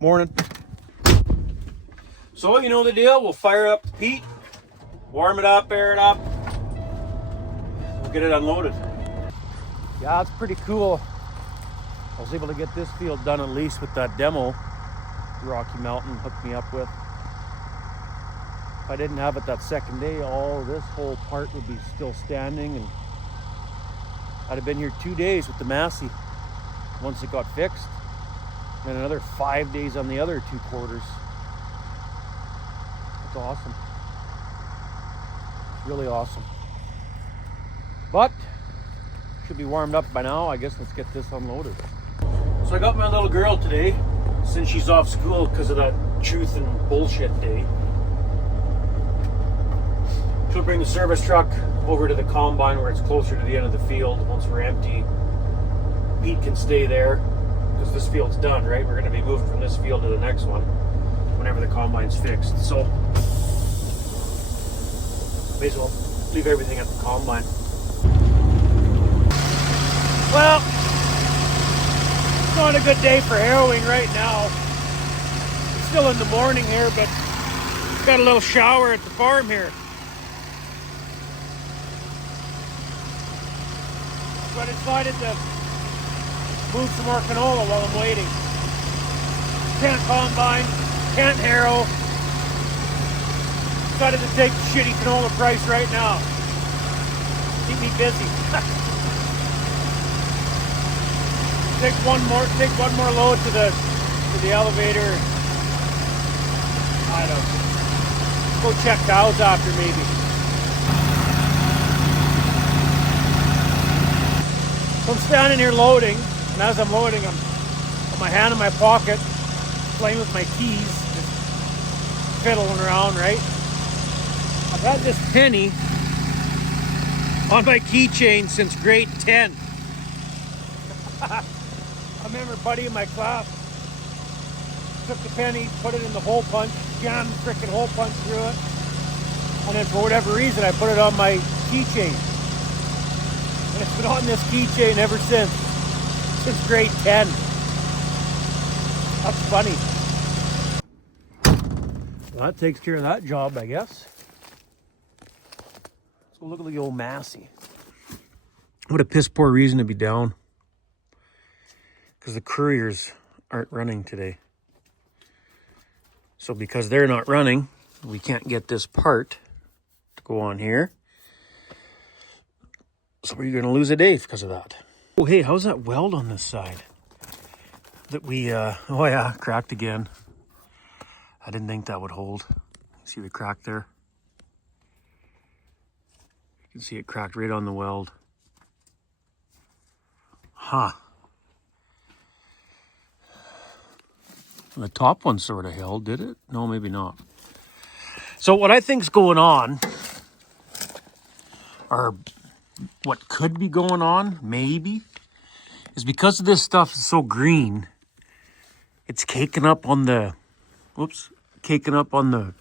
Morning. So you know the deal, we'll fire up the peat, warm it up, air it up, we'll get it unloaded. Yeah, it's pretty cool. I was able to get this field done at least with that demo Rocky Mountain hooked me up with. If I didn't have it that second day, all this whole part would be still standing, and I'd have been here 2 days with the Massey once it got fixed, and another 5 days on the other 2 quarters. It's awesome. It's really awesome. But should be warmed up by now. I guess let's get this unloaded. So I got my little girl today, since she's off school because of that truth and bullshit day. She'll bring the service truck over to the combine where it's closer to the end of the field. Once we're empty, Pete can stay there because this field's done, right? We're going to be moving from this field to the next one whenever the combine's fixed. So may as well leave everything at the combine. Well, it's not a good day for harrowing right now. It's still in the morning here, but got a little shower at the farm here. So I decided to move some more canola while I'm waiting. Can't combine, can't harrow. Decided to take the shitty canola price right now. Keep me busy. Take one more load to the elevator. I don't know. Go check cows after maybe. So I'm standing here loading, and as I'm loading, I'm with my hand in my pocket, playing with my keys, just fiddling around, right? I've had this penny on my keychain since grade 10. I remember a buddy in my class took the penny, put it in the hole punch, jammed the frickin' hole punch through it, and then for whatever reason I put it on my keychain. And it's been on this keychain ever since grade 10. That's funny. Well, that takes care of that job, I guess. Let's go look at the old Massey. What a piss poor reason to be down. Because the couriers aren't running today. So because they're not running, we can't get this part to go on here. So we're going to lose a day because of that. Oh, hey, how's that weld on this side? That we, oh yeah, cracked again. I didn't think that would hold. See the crack there? You can see it cracked right on the weld. Huh. The top one sort of held, did it? No, maybe not. So what I think's going on, or what could be going on, maybe, is because this stuff is so green, it's caking up on the, caking up on the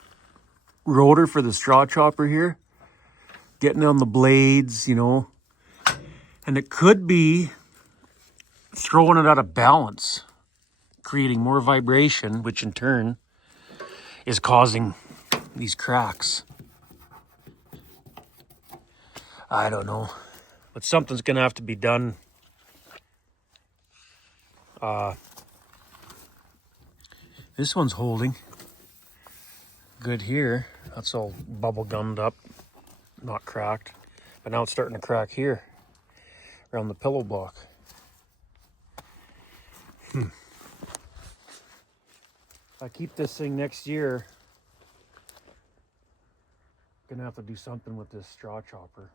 rotor for the straw chopper here, getting on the blades, you know, and it could be throwing it out of balance, creating more vibration, which in turn is causing these cracks. I don't know, but something's gonna have to be done. This one's holding good here. That's all bubble gummed up, not cracked, but now it's starting to crack here around the pillow block. If I keep this thing next year, I'm gonna have to do something with this straw chopper.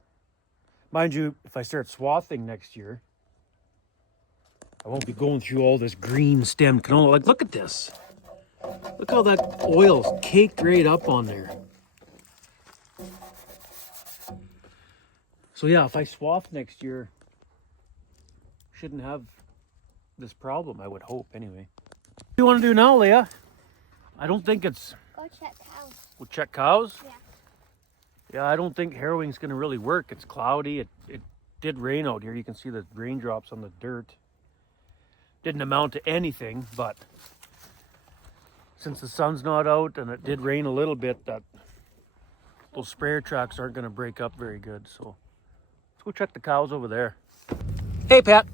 Mind you, if I start swathing next year, I won't be going through all this green stem canola. Like, look at this. Look how that oil's caked right up on there. So yeah, if I swath next year, shouldn't have this problem, I would hope, anyway. What do you want to do now, Leah? I don't think it's... Go check cows. We'll check cows? Yeah. Yeah, I don't think harrowing's going to really work. It's cloudy. It did rain out here. You can see the raindrops on the dirt. Didn't amount to anything, but since the sun's not out and it did rain a little bit, that those sprayer tracks aren't going to break up very good. So let's go check the cows over there. Hey, Pat.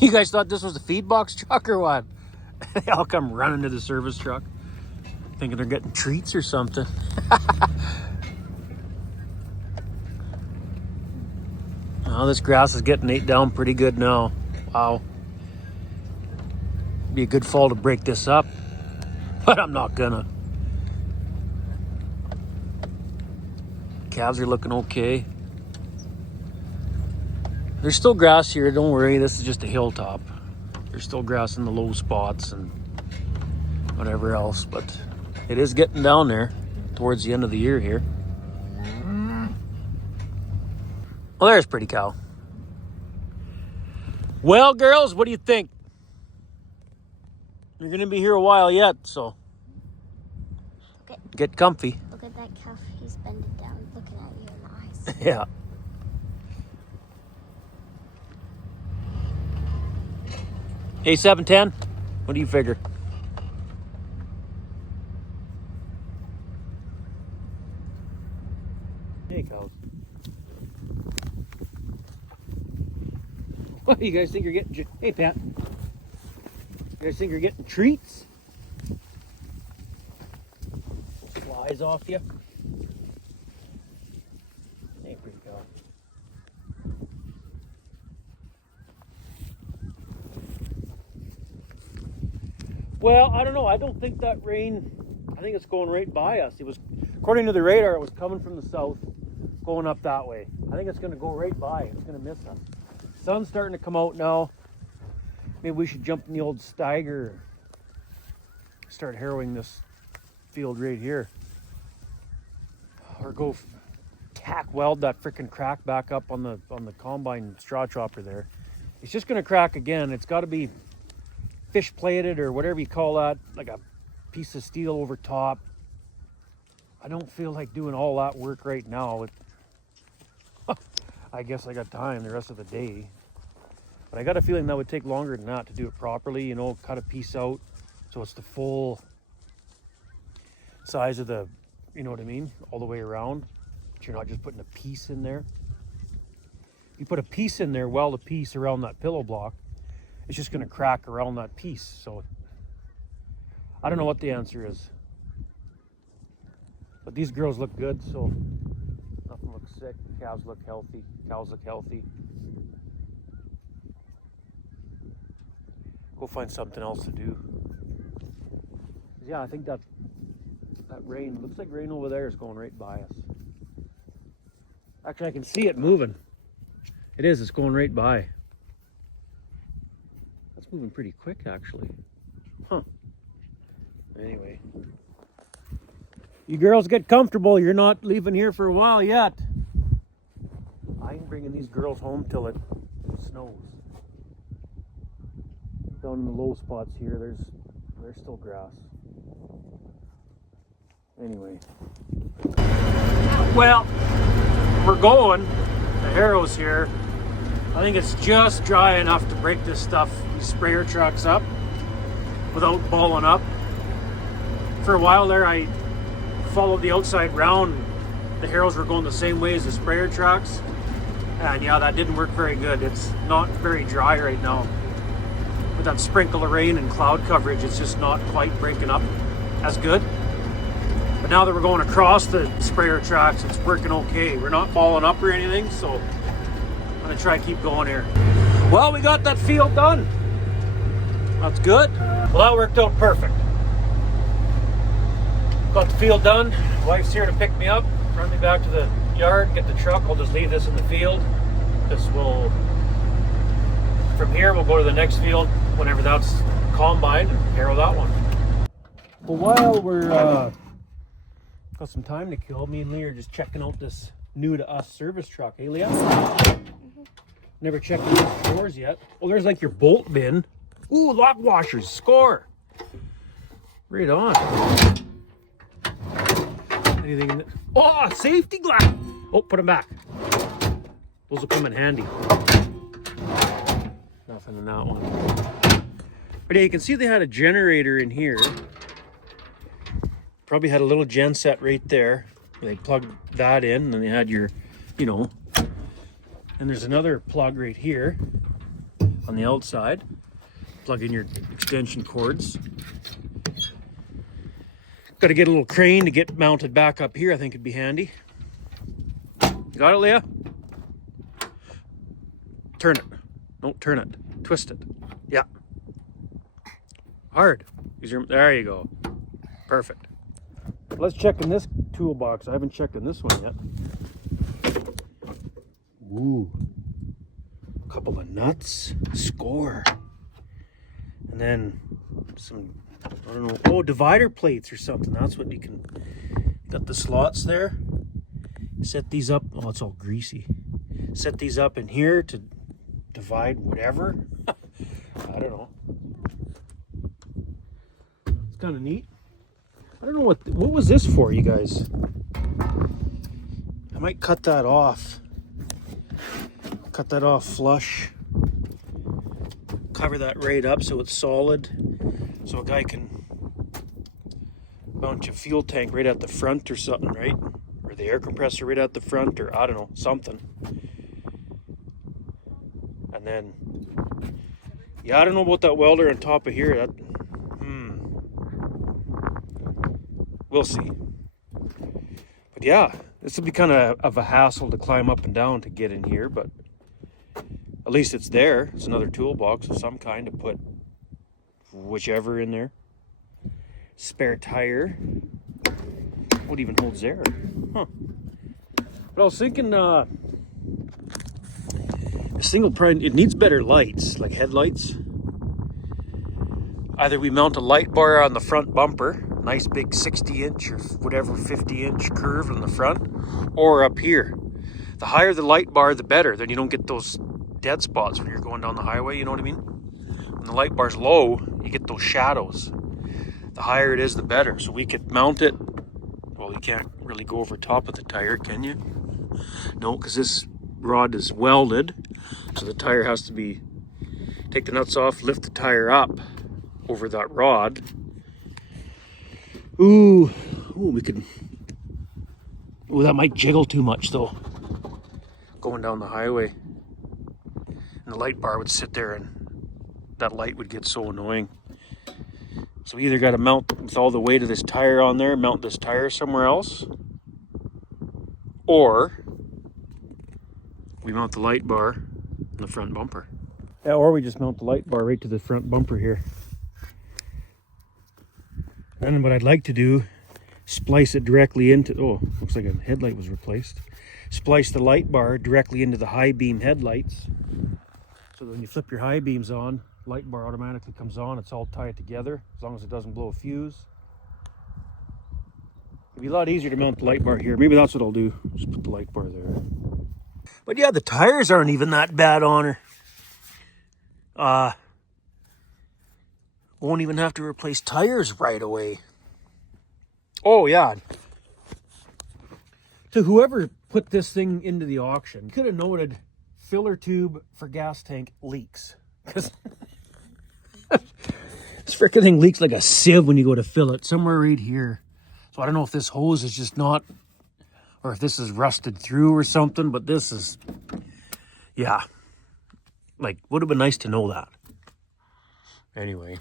You guys thought this was a feed box truck or what? They all come running to the service truck, thinking they're getting treats or something. Oh, this grass is getting ate down pretty good now. Wow. Be a good fall to break this up, but I'm not gonna. Calves are looking okay. There's still grass here, don't worry, this is just a hilltop. There's still grass in the low spots and whatever else, but it is getting down there towards the end of the year here. Well, there's a pretty cow. Well, girls, what do you think? You're gonna be here a while yet, so get comfy. Look at that calf, he's bending down, looking at you in the eyes. Yeah. Hey, 710, what do you figure? Hey, cows. What, you guys think you're getting... Hey, Pat. You guys think you're getting treats? Flies off you. Hey, pretty cow. Well, I don't know. I don't think that rain, I think it's going right by us. It was, according to the radar, it was coming from the south, going up that way. I think it's going to go right by. It's going to miss us. Sun's starting to come out now. Maybe we should jump in the old Steiger, start harrowing this field right here. Or go tack weld that freaking crack back up on the combine straw chopper there. It's just going to crack again. It's got to be fish plated or whatever you call that, like a piece of steel over top. I don't feel like doing all that work right now. I guess I got time the rest of the day. But I got a feeling that would take longer than that to do it properly, you know, cut a piece out so it's the full size of the, you know what I mean, all the way around. But you're not just putting a piece in there. You put a piece in there, weld a piece around that pillow block, it's just going to crack around that piece. So I don't know what the answer is. But these girls look good, so nothing looks sick. Calves look healthy. Cows look healthy. Go find something else to do. Yeah, I think that rain, looks like rain over there is going right by us. Actually, I can see it moving. It is, it's going right by. That's moving pretty quick, actually. Huh. Anyway. You girls get comfortable. You're not leaving here for a while yet. I ain't bringing these girls home till it snows. Down in the low spots here, there's still grass. Anyway. Well, we're going. The harrows here. I think it's just dry enough to break this stuff, these sprayer trucks up without balling up. For a while there, I followed the outside round. The harrows were going the same way as the sprayer trucks. And yeah, that didn't work very good. It's not very dry right now. With that sprinkle of rain and cloud coverage, it's just not quite breaking up as good. But now that we're going across the sprayer tracks, it's working okay. We're not balling up or anything, so I'm gonna try to keep going here. Well, we got that field done. That's good. Well, that worked out perfect. Got the field done. Wife's here to pick me up, run me back to the yard, get the truck. I'll just leave this in the field. From here, we'll go to the next field whenever that's combined and harrow that one. Well, while we're got some time to kill, me and Lee are just checking out this new to us service truck. Hey, Leah? Mm-hmm. Never checked the chores yet. Oh, there's like your bolt bin. Ooh, lock washers, score. Right on. Anything in the... Oh, safety glass. Oh, put them back. Those will come in handy. Nothing in that one. But yeah, you can see they had a generator in here. probably had a little gen set right there. They plugged that in, and then they had your, you know, and there's another plug right here on the outside. Plug in your extension cords. Got to get a little crane to get mounted back up here. I think it'd be handy. Got it, Leah? Turn it. Don't turn it. Twist it. Yeah. Hard. There you go. Perfect. Let's check in this toolbox. I haven't checked in this one yet. Ooh. A couple of nuts. Score. And then some, I don't know, oh, divider plates or something. That's what you can, got the slots there. Set these up. Oh, it's all greasy. Set these up in here to divide whatever. I don't know. It's kind of neat. I don't know what was this for, you guys. I might cut that off. Cut that off flush. Cover that right up so it's solid. So a guy can mount your fuel tank right at the front or something, right? Or the air compressor right at the front, or I don't know, something. And then, yeah, I don't know about that welder on top of here. That, we'll see. But yeah, this will be kind of a hassle to climb up and down to get in here, but at least it's there. It's another toolbox of some kind to put whichever in there. Spare tire. What even holds there? Huh. But I was thinking, this thing will probably, it needs better lights, like headlights. Either we mount a light bar on the front bumper, nice big 60-inch or whatever 50-inch curve in the front, or up here. The higher the light bar, the better. Then you don't get those dead spots when you're going down the highway, you know what I mean? When the light bar's low, you get those shadows. The higher it is, the better. So we could mount it. Well, you can't really go over top of the tire, can you? No, because this rod is welded. So the tire has to be, take the nuts off, lift the tire up over that rod. Ooh, we could, ooh, that might jiggle too much though. Going down the highway. And the light bar would sit there and that light would get so annoying. So we either got to mount with all the weight of this tire on there, mount this tire somewhere else, or we mount the light bar on the front bumper. Yeah, or we just mount the light bar right to the front bumper here. And then what I'd like to do, splice it directly into, oh, looks like a headlight was replaced. Splice the light bar directly into the high beam headlights. So that when you flip your high beams on, light bar automatically comes on. It's all tied together as long as it doesn't blow a fuse. It'd be a lot easier to mount the light bar here. Maybe that's what I'll do. Just put the light bar there. But yeah, the tires aren't even that bad on her. Won't even have to replace tires right away. Oh yeah. To whoever put this thing into the auction, you could have noted filler tube for gas tank leaks. Because this frickin' thing leaks like a sieve when you go to fill it, somewhere right here. So I don't know if this hose is just not, or if this is rusted through or something, but this is, yeah. Like, would have been nice to know that. Anyway,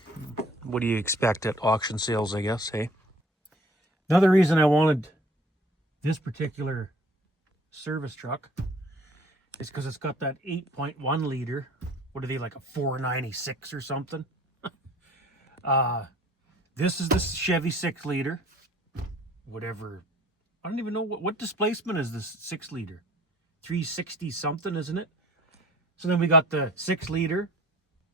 what do you expect at auction sales, I guess, hey? Another reason I wanted this particular service truck is because it's got that 8.1 liter. What are they, like a 496 or something? This is the Chevy 6 liter. Whatever. I don't even know what displacement is this 6 liter. 360 something, isn't it? So then we got the 6 liter,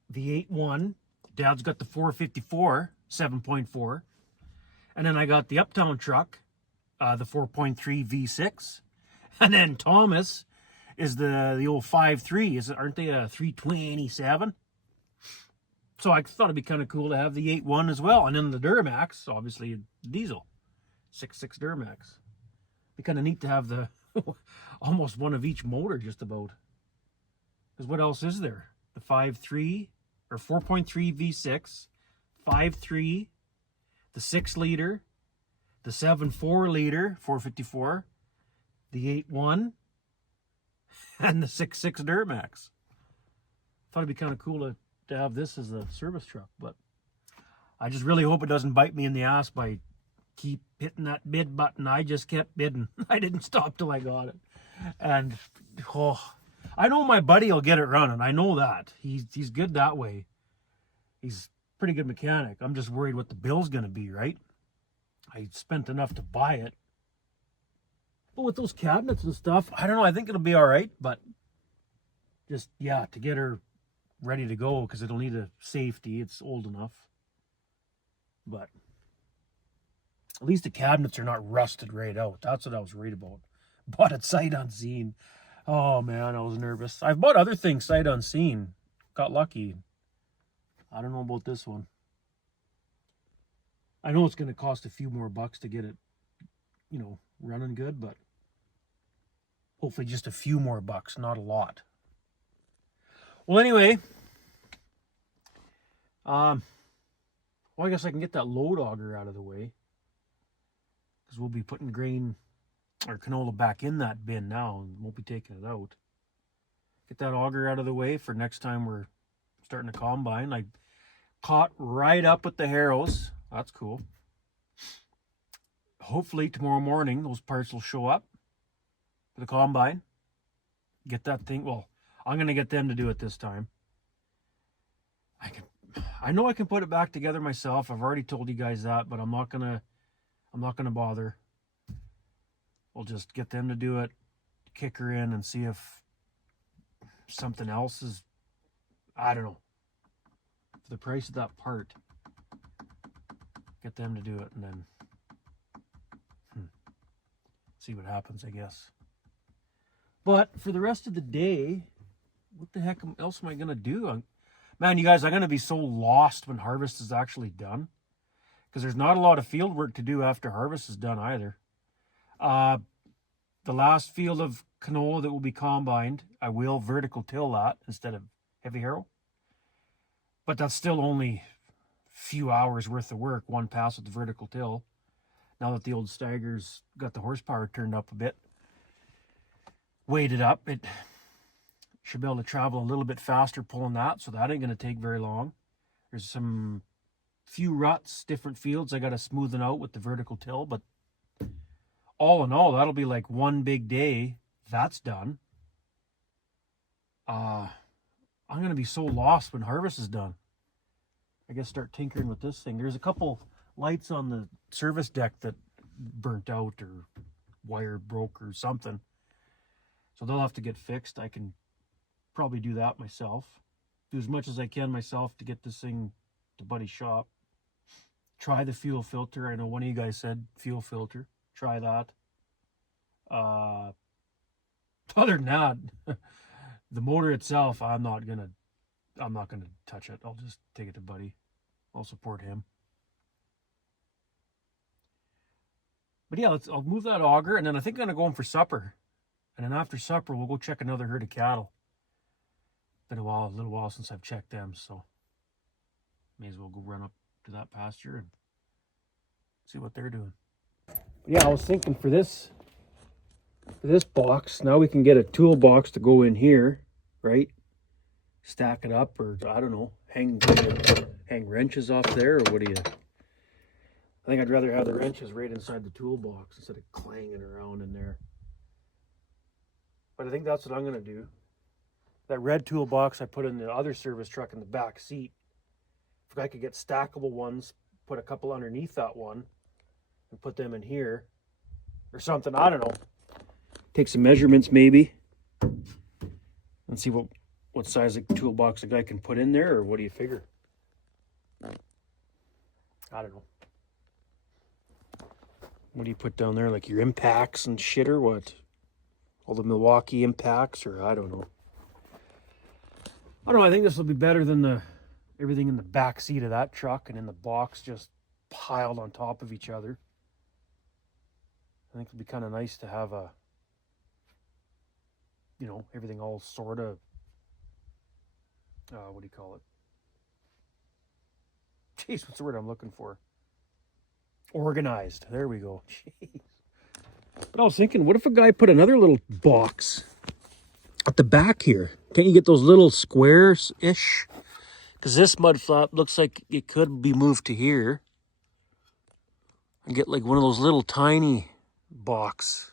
the 8.1. Dad's got the 454, 7.4. And then I got the Uptown truck, the 4.3 V6. And then Thomas is the old 5.3. Aren't they a 327? So I thought it'd be kind of cool to have the 8.1 as well. And then the Duramax, obviously diesel. 6.6 Duramax. Be kind of neat to have the almost one of each motor just about. Because what else is there? The 5.3 or 4.3 V6, 5.3, the 6 liter, the 7.4 liter 454, the 8.1, and the 6.6 Duramax. Thought it'd be kind of cool to have this as a service truck, but I just really hope it doesn't bite me in the ass by keep hitting that bid button. I just kept bidding. I didn't stop till I got it. And I know my buddy will get it running. I know that. He's good that way. He's a pretty good mechanic. I'm just worried what the bill's going to be, right? I spent enough to buy it. But with those cabinets and stuff, I don't know. I think it'll be all right. But just, yeah, to get her ready to go, because it'll need a safety. It's old enough. But at least the cabinets are not rusted right out. That's what I was worried about. Bought it sight unseen. Oh, man, I was nervous. I've bought other things sight unseen. Got lucky. I don't know about this one. I know it's going to cost a few more bucks to get it, you know, running good, but hopefully just a few more bucks, not a lot. Well, anyway, well, I guess I can get that load auger out of the way, because we'll be putting grain or canola back in that bin now and won't be taking it out. Get that auger out of the way for next time we're starting to combine. I caught right up with the harrows. That's cool. Hopefully tomorrow morning those parts will show up for the combine. Get that thing. Well, I'm going to get them to do it this time. I know I can put it back together myself. I've already told you guys that, but I'm not going to bother. We'll just get them to do it, kick her in, and see if something else is, I don't know, for the price of that part. Get them to do it, and then see what happens, I guess. But for the rest of the day, what the heck else am I going to do? Man, you guys, I'm going to be so lost when harvest is actually done, because there's not a lot of field work to do after harvest is done either. The last field of canola that will be combined, I will vertical till that instead of heavy harrow. But that's still only a few hours worth of work, one pass with the vertical till. Now that the old Steiger's got the horsepower turned up a bit, weighted up, it should be able to travel a little bit faster pulling that, so that ain't going to take very long. There's some few ruts, different fields I got to smoothen out with the vertical till, but all in all, that'll be like one big day. That's done. I'm going to be so lost when harvest is done. I guess start tinkering with this thing. There's a couple lights on the service deck that burnt out or wire broke or something. So they'll have to get fixed. I can probably do that myself. Do as much as I can myself to get this thing to Buddy's shop. Try the fuel filter. I know one of you guys said fuel filter. Try that. Other than that, the motor itself, I'm not gonna touch it. I'll just take it to Buddy. I'll support him. But yeah, I'll move that auger, and then I think I'm gonna go in for supper. And then after supper, we'll go check another herd of cattle. Been a little while since I've checked them, so may as well go run up to that pasture and see what they're doing. Yeah, I was thinking for this box, now we can get a toolbox to go in here, right? Stack it up, or I don't know, hang wrenches off there, or what do you? I think I'd rather have the wrenches right inside the toolbox instead of clanging around in there. But I think that's what I'm going to do. That red toolbox I put in the other service truck in the back seat. If I could get stackable ones, put a couple underneath that one, and put them in here, or something, I don't know. Take some measurements maybe, and see what size of toolbox a guy can put in there, or what do you figure? I don't know. What do you put down there, like your impacts and shit, or what? All the Milwaukee impacts, or I don't know. I don't know, I think this will be better than everything in the back seat of that truck and in the box just piled on top of each other. I think it'd be kind of nice to have everything all sort of, what do you call it? Jeez, what's the word I'm looking for? Organized. There we go. Jeez. But I was thinking, what if a guy put another little box at the back here? Can't you get those little squares-ish? Because this mud flap looks like it could be moved to here. And get like one of those little tiny box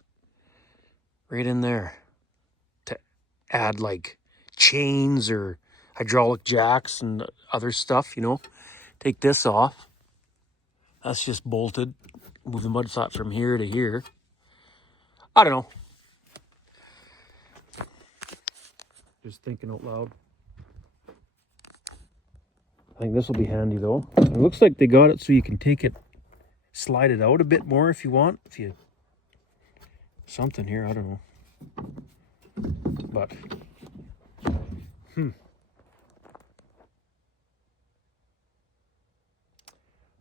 right in there to add like chains or hydraulic jacks and other stuff, you know. Take this off. That's just bolted. Move the mud flap from here to here. I don't know. Just thinking out loud. I think this will be handy though. It looks like they got it so you can take it, slide it out a bit more if you want. If you something here, I don't know. But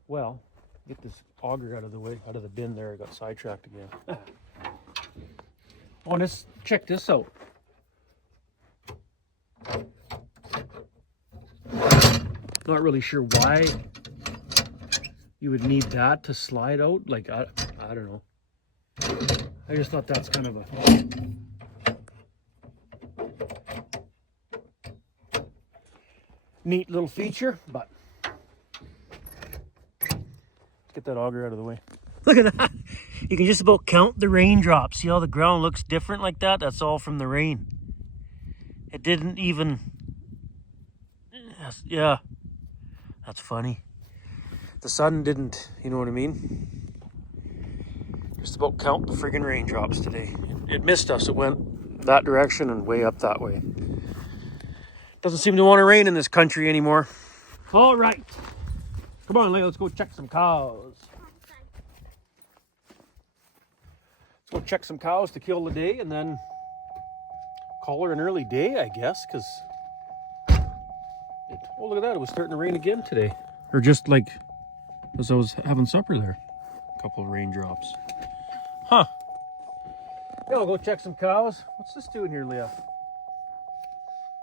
well, get this auger out of the way, out of the bin there. I got sidetracked again. Oh, and check this out. Not really sure why you would need that to slide out. Like, I don't know. I just thought that's kind of a neat little feature, but let's get that auger out of the way. Look at that. You can just about count the raindrops. See how the ground looks different like that? That's all from the rain. It didn't even... Yeah. That's funny. The sun didn't, you know what I mean? Just about count the friggin' raindrops today. It missed us. It went that direction and way up that way. Doesn't seem to want to rain in this country anymore. All right. Come on, let's go check some cows. Let's go check some cows to kill the day and then call her an early day, I guess, because... Oh, look at that. It was starting to rain again today. Or just like as I was having supper there. A couple of raindrops. Huh. Yeah, I'll go check some cows. What's this doing here, Leah?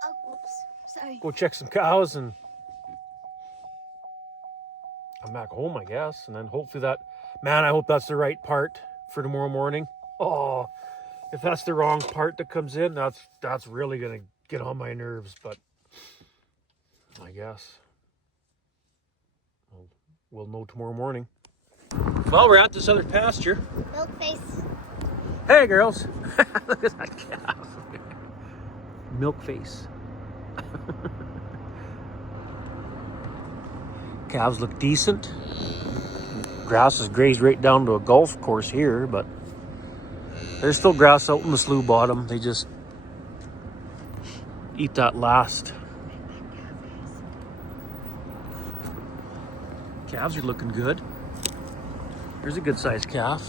Oh, oops. Sorry. Go check some cows and I'm back home, I guess. And then hopefully that... Man, I hope that's the right part for tomorrow morning. Oh, if that's the wrong part that comes in, that's really going to get on my nerves. But I guess we'll know tomorrow morning. Well, we're at this other pasture. Milk face. Hey, girls. Look at that calf. Milk face. Calves look decent. Grass is grazed right down to a golf course here, but there's still grass out in the slough bottom. They just eat that last. Calves are looking good. Here's a good sized calf.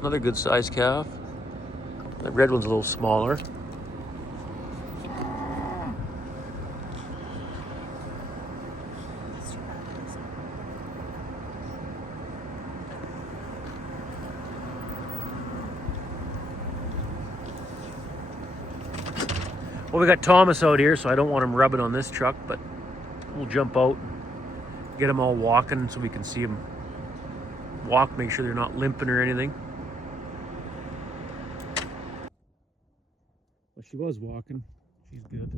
Another good sized calf. That red one's a little smaller. Well, we got Thomas out here, so I don't want him rubbing on this truck, but we'll jump out, get them all walking so we can see them walk, make sure they're not limping or anything. Well, she was walking. She's good.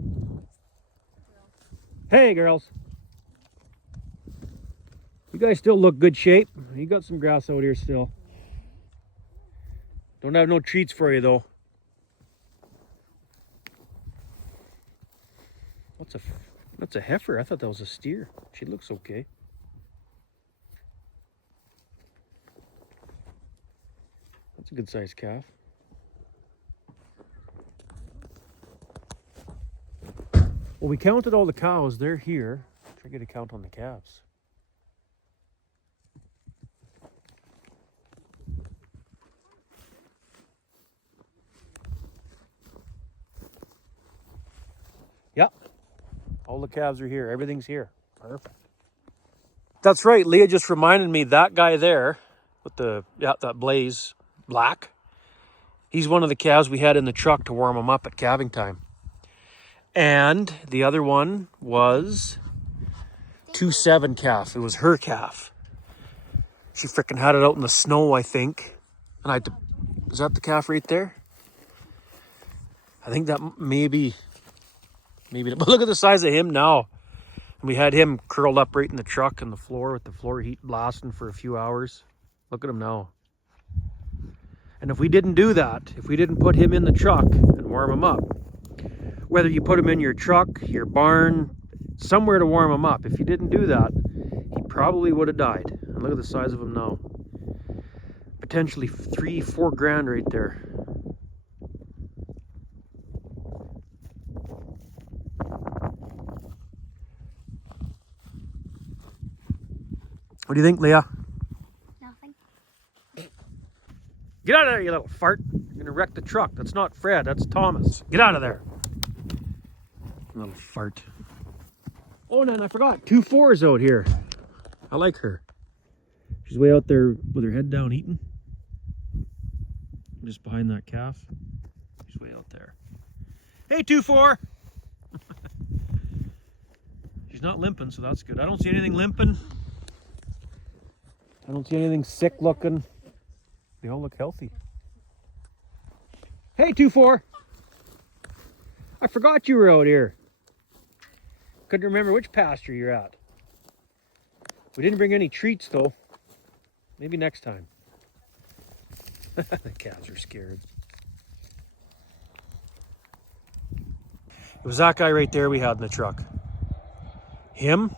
Hey, girls. You guys still look good shape. You got some grass out here still. Don't have no treats for you, though. That's a heifer. I thought that was a steer. She looks okay. That's a good sized calf. Well, we counted all the cows. They're here. Try to get a count on the calves. Yep. All the calves are here. Everything's here. Perfect. That's right. Leah just reminded me that guy there with that blaze black. He's one of the calves we had in the truck to warm them up at calving time. And the other one was 2-7 calf. It was her calf. She freaking had it out in the snow, I think. And I had to, is that the calf right there? I think that maybe, but look at the size of him now. We had him curled up right in the truck on the floor with the floor heat blasting for a few hours. Look at him now. And if we didn't do that, if we didn't put him in the truck and warm him up, whether you put him in your truck, your barn, somewhere to warm him up, if you didn't do that, he probably would have died. And look at the size of him now. Potentially 3-4 grand right there. What do you think, Leah? Nothing. Get out of there, you little fart. You're gonna wreck the truck. That's not Fred, that's Thomas. Get out of there. Little fart. Oh, and I forgot. 2 4s out here. I like her. She's way out there with her head down eating. Just behind that calf. She's way out there. Hey, 2 4. She's not limping, so that's good. I don't see anything limping. I don't see anything sick looking. They all look healthy. Hey, 2 4. I forgot you were out here. Couldn't remember which pasture you're at. We didn't bring any treats though. Maybe next time. The calves are scared. It was that guy right there we had in the truck. Him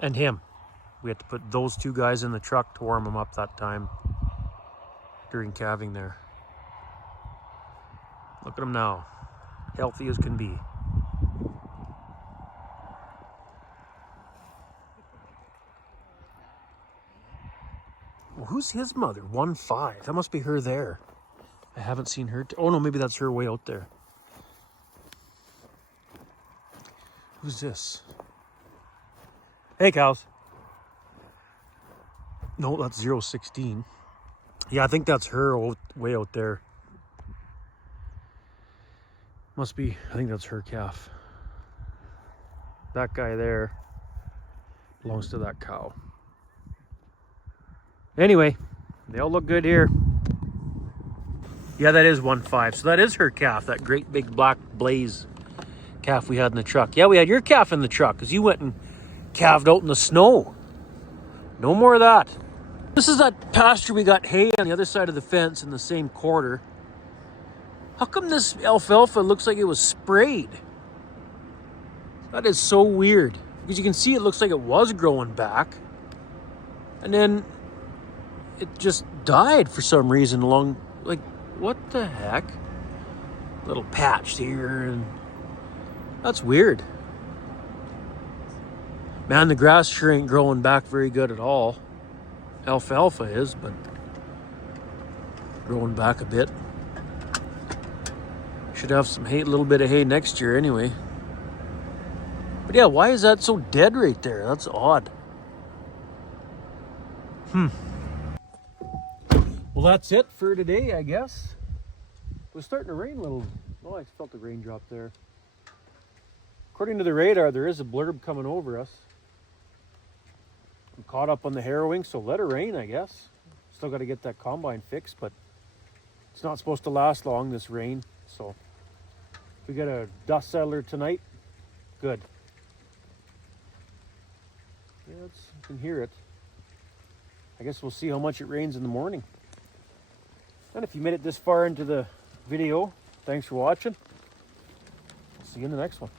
and him. We had to put those 2 guys in the truck to warm them up that time during calving there. Look at them now. Healthy as can be. Well, who's his mother? 1-5. That must be her there. I haven't seen her. Oh no, maybe that's her way out there. Who's this? Hey, cows. No, that's 016. Yeah, I think that's her way out there. Must be, I think that's her calf. That guy there belongs to that cow. Anyway, they all look good here. Yeah, that is 1-5. So that is her calf, that great big black blaze calf we had in the truck. Yeah, we had your calf in the truck because you went and calved out in the snow. No more of that. This is that pasture we got hay on the other side of the fence in the same quarter. How come this alfalfa looks like it was sprayed? That is so weird. Because you can see it looks like it was growing back. And then it just died for some reason along, like, what the heck? Little patch here, and that's weird. Man, the grass sure ain't growing back very good at all. Alfalfa is, but growing back a bit. Should have some hay, a little bit of hay next year anyway. But yeah, why is that so dead right there? That's odd. Well, that's it for today, I guess. It was starting to rain a little. Oh, I felt the raindrop there. According to the radar, there is a blurb coming over us. I'm caught up on the harrowing, so let it rain, I guess. Still got to get that combine fixed, but it's not supposed to last long, this rain. So if we get a dust settler tonight, good. Yeah, you can hear it. I guess we'll see how much it rains in the morning. And if you made it this far into the video, thanks for watching. I'll see you in the next one.